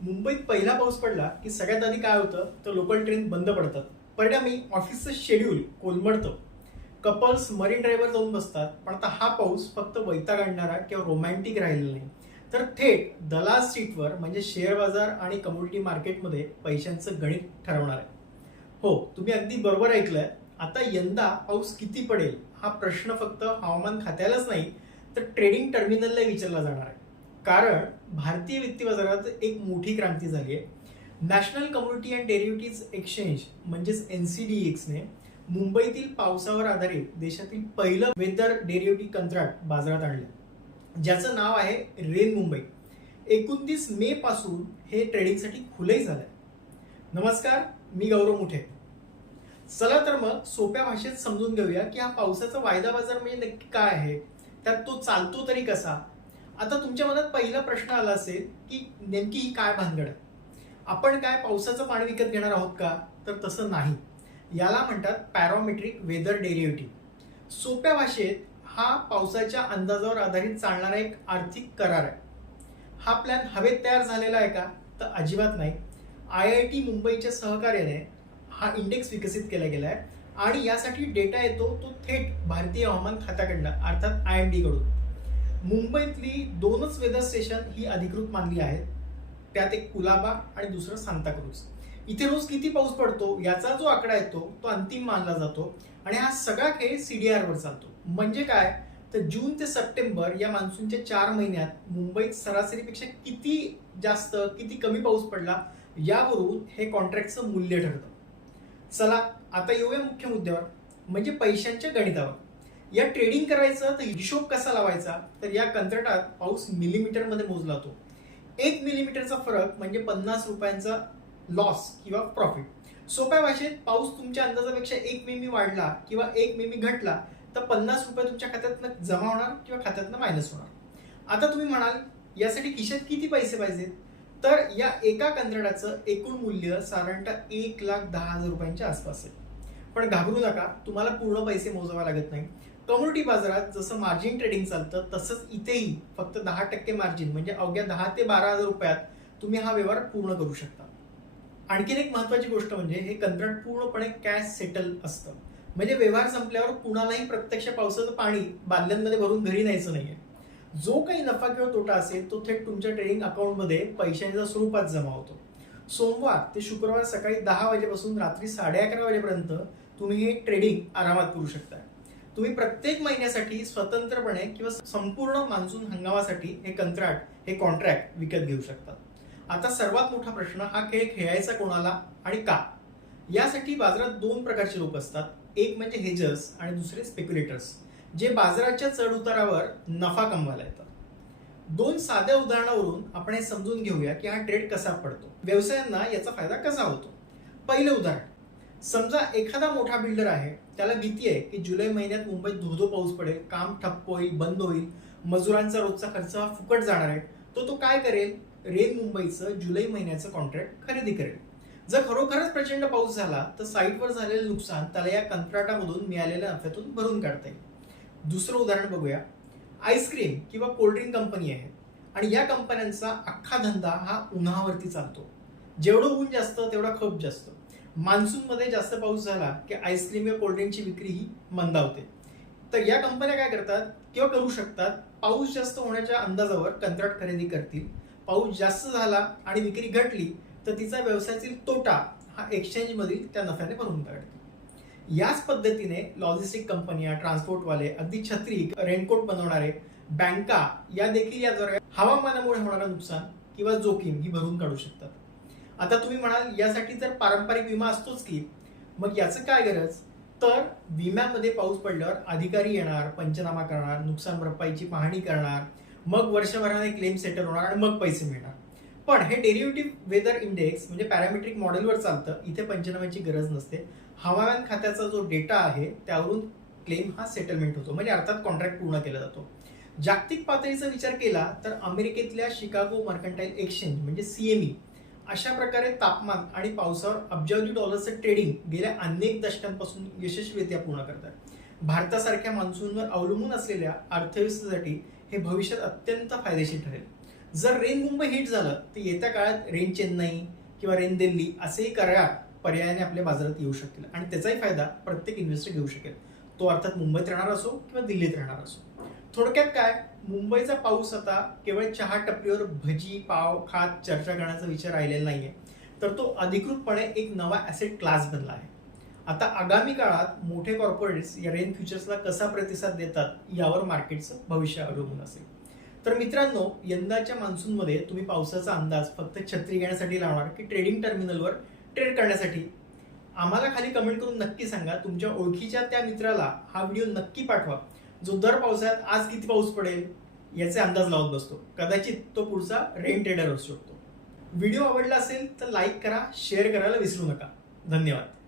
मुंबईत पहिला पाऊस पडला की सगळ्यात आधी काय होतं तर लोकल ट्रेन बंद पडतात. परिणामी ऑफिसचं शेड्यूल कोलमडतं. कपल्स मरीन ड्राईव्हवर जाऊन बसतात. पण आता हा पाऊस फक्त वैताग आणणारा किंवा रोमॅन्टिक राहिलेला नाही, तर थेट दलाल सीटवर म्हणजे शेअर बाजार आणि कमोडिटी मार्केटमध्ये पैशांचं गणित ठरवणार आहे. हो, तुम्ही अगदी बरोबर ऐकलंय. आता यंदा पाऊस किती पडेल हा प्रश्न फक्त हवामान खात्यालाच नाही, तर ट्रेडिंग टर्मिनलला विचारला जाणार आहे. कारण भारतीय वित्तीय बाजारात एक मोठी क्रांती झाली आहे. National commodity and derivative exchange म्हणजेच एनसीडीएक्सने मुंबईतील पावसावर आधारित देशातील पहिलं वेदर डेरिव्हेटिव्ह कंत्राट बाजारात आणलं, ज्याचं नाव आहे रेन मुंबई. 29 मे पासून हे ट्रेडिंगसाठी खुलंही झालंय. नमस्कार, मी गौरव मुठे. चला तर मग सोप्या भाषेत समजून घेऊया की हा पावसाचा वायदा बाजार म्हणजे नक्की काय आहे, त्यात तो चालतो तरी कसा. आता तुमच्या मनात पहिला प्रश्न आला असेल की नेमकी ही काय भानगड आहे. आपण काय पावसाचं पाणी विकत घेणार आहोत का? तर तसं नाही. याला म्हणतात पॅरामेट्रिक वेदर डेरिव्हेटिव्ह. सोप्या भाषेत हा पावसाच्या अंदाजावर आधारित चालणारा एक आर्थिक करार आहे. हा प्लॅन हवेत तयार झालेला आहे का? तर अजिबात नाही. IIT मुंबईच्या सहकार्याने हा इंडेक्स विकसित केला गेला आहे आणि यासाठी डेटा येतो तो थेट भारतीय हवामान खात्याकडनं, अर्थात IMD कडून. मुंबईतली दोनच वेदर स्टेशन ही अधिकृत मानली आहेत. त्यात एक कुलाबा आणि दुसरं सांताक्रूज. इथे रोज किती पाऊस पडतो याचा जो आकडा येतो तो अंतिम मानला जातो आणि हा सगळा खेळ CDR वर चालतो. म्हणजे काय, तर जून ते सप्टेंबर या मान्सूनच्या 4 महिन्यात मुंबईत सरासरीपेक्षा किती जास्त किती कमी पाऊस पडला यावरून हे कॉन्ट्रॅक्टचं मूल्य ठरतं. चला आता येऊया मुख्य मुद्द्यावर, म्हणजे पैशांच्या गणितावर. या ट्रेडिंग करायचं तर हिशोब कसा लावायचा, तर या कंत्राटात पाऊस मिलीमीटरमध्ये मोजला जातो. 1 मिलीमीटरचा फरक म्हणजे 50 रुपयांचा लॉस किंवा प्रॉफिट. सोप्या भाषेत पाऊस तुमच्या अंदाजापेक्षा 1 मिमी वाढला किंवा 1 मिमी घटला तर 50 रुपये तुमच्या खात्यातनं जमा होणार किंवा खात्यातनं मायनस होणार. आता तुम्ही म्हणाल यासाठी खिशात किती पैसे पाहिजेत, तर या एका कंत्राटाचं एकूण मूल्य साधारणतः 1,10,000 रुपयांच्या आसपास आहे. पण घाबरू नका, तुम्हाला पूर्ण पैसे मोजावे लागत नाही. कमोडिटी बाजारात जसं मार्जिन ट्रेडिंग चालतं तसंच इथेही फक्त 10% मार्जिन म्हणजे अवघ्या 10 ते 12,000 रुपयात तुम्ही हा व्यवहार पूर्ण करू शकता. आणखीन एक महत्वाची गोष्ट म्हणजे हे कंत्राट पूर्णपणे कॅश सेटल असतं. म्हणजे व्यवहार संपल्यावर कुणालाही प्रत्यक्ष पावसाचं पाणी बादल्यांमध्ये भरून घरी न्यायचं नाहीये. जो काही नफा किंवा तोटा असेल तो थेट तुमच्या ट्रेडिंग अकाउंटमध्ये पैशांच्या स्वरूपात जमा होतो. सोमवार ते शुक्रवार सकाळी 10 वाजेपासून रात्री 11:30 वाजेपर्यंत तुम्ही हे ट्रेडिंग आरामात करू शकता. तुम्ही प्रत्येक महिन्यासाठी स्वतंत्रपणे किंवा संपूर्ण मान्सून हंगामासाठी हे कॉन्ट्रॅक्ट विकत घेऊ शकता. आता सर्वात मोठा प्रश्न, हा खेळ खेळायचा कोणाला आणि का? यासाठी बाजारात 2 प्रकारचे लोक असतात. एक म्हणजे हेजर्स आणि दुसरे स्पेक्युलेटर्स, जे बाजाराच्या चढ उतारावर नफा कमवायला येतात. 2 साध्या उदाहरणावरून आपण हे समजून घेऊया की हा ट्रेड कसा पडतो, व्यवसायांना याचा फायदा कसा होतो. पहिलं उदाहरण, समजा एखादा मोठा बिल्डर आहे, त्याला भीती आहे की जुलै महिन्यात मुंबईत धोधो पाऊस पडेल, काम ठप्प होईल, बंद होईल, मजुरांचा रोजचा खर्च हा फुकट जाणार आहे. तो काय करेल, रेन मुंबईचं जुलै महिन्याचं कॉन्ट्रॅक्ट खरेदी करेल. जर खरोखरच प्रचंड पाऊस झाला तर साईटवर झालेलं नुकसान त्याला या कंत्राटामधून मिळालेल्या नफ्यातून भरून काढता येईल. दुसरं उदाहरण बघूया. आईस्क्रीम किंवा कोल्ड्रिंक कंपनी आहे आणि या कंपन्यांचा अख्खा धंदा हा उन्हावरती चालतो. जेवढं ऊन जास्त तेवढा खप जास्त. मान्सूनमध्ये जास्त पाऊस झाला की आईस्क्रीम किंवा कोल्ड्रिंकची विक्री ही मंदावते. तर या कंपन्या काय करतात किंवा करू शकतात, पाऊस जास्त होण्याच्या अंदाजावर कंत्राट खरेदी करतील. पाऊस जास्त झाला आणि विक्री घटली तर तिचा व्यवसायातील तोटा हा एक्सचेंज मधील त्या नफ्याने भरून काढतील. याच पद्धतीने लॉजिस्टिक कंपन्या, ट्रान्सपोर्टवाले, अगदी छत्री, रेनकोट बनवणारे, बँका या देखील याद्वारे हवामानामुळे होणारा नुकसान किंवा जोखीम ही भरून काढू शकतात. आता तुम्ही म्हणाल यासाठी तर पारंपरिक विमा असतोच की, मग याचं काय गरज? तर विम्यामध्ये पाऊस पडल्यावर अधिकारी येणार, पंचनामा करणार, नुकसान भरपाईची पाहणी करणार, मग वर्षभराने क्लेम सेटल होणार आणि मग पैसे मिळणार. पण हे डेरिव्हेटिव्ह वेदर इंडेक्स म्हणजे पॅरामेट्रिक मॉडेलवर चालतं. इथे पंचनाम्याची गरज नसते. हवामान खात्याचा जो डेटा आहे त्यावरून क्लेम हा सेटलमेंट होतो, म्हणजे अर्थात कॉन्ट्रॅक्ट पूर्ण केला जातो. जागतिक पातळीचा विचार केला तर अमेरिकेतल्या शिकागो मर्कंटाईल एक्सचेंज म्हणजे CME अशा प्रकारे तापमान आणि पावसावर अब्जावधी डॉलर्सचं ट्रेडिंग गेल्या अनेक दशकांपासून यशस्वीरित्या पूर्ण करतात. भारतासारख्या मान्सूनवर अवलंबून असलेल्या अर्थव्यवस्थेसाठी हे भविष्यात अत्यंत फायदेशीर ठरेल. जर रेन मुंबई हिट झालं तर येत्या काळात रेन चेन्नई किंवा रेन दिल्ली असेही करार पर्यायाने आपल्या बाजारात येऊ शकतील आणि त्याचाही फायदा प्रत्येक इन्व्हेस्टर घेऊ शकेल. तो अर्थात मुंबईत राहणार असो किंवा दिल्लीत राहणार असो. थोडक्यात काय, मुंबईचा पाऊस आता केवळ चहा टपरीवर भजी पाव खात चर्चा करण्याचा विचार राहिलेला नाहीये, तर तो अधिकृतपणे एक नवा ऍसेट क्लास बनला आहे. आता आगामी काळात मोठे कॉर्पोरेट्स या रेन फ्युचर्सला कसा प्रतिसाद देतात यावर मार्केटचं भविष्य अवलंबून असेल. तर मित्रांनो, यंदाच्या मान्सूनमध्ये तुम्ही पावसाचा अंदाज फक्त छत्री घेण्यासाठी लावणार की ट्रेडिंग टर्मिनलवर ट्रेड करण्यासाठी? आम्हाला खाली कमेंट करून नक्की सांगा. तुमच्या ओळखीच्या त्या मित्राला हा व्हिडिओ नक्की पाठवा जो दर पावसाळ्यात आज किती पाऊस पडेल याचे अंदाज लावत बसतो. कदाचित तो पुढचा रेन ट्रेडर असू शकतो. व्हिडिओ आवडला असेल तर लाईक करा, शेअर करायला विसरू नका. धन्यवाद.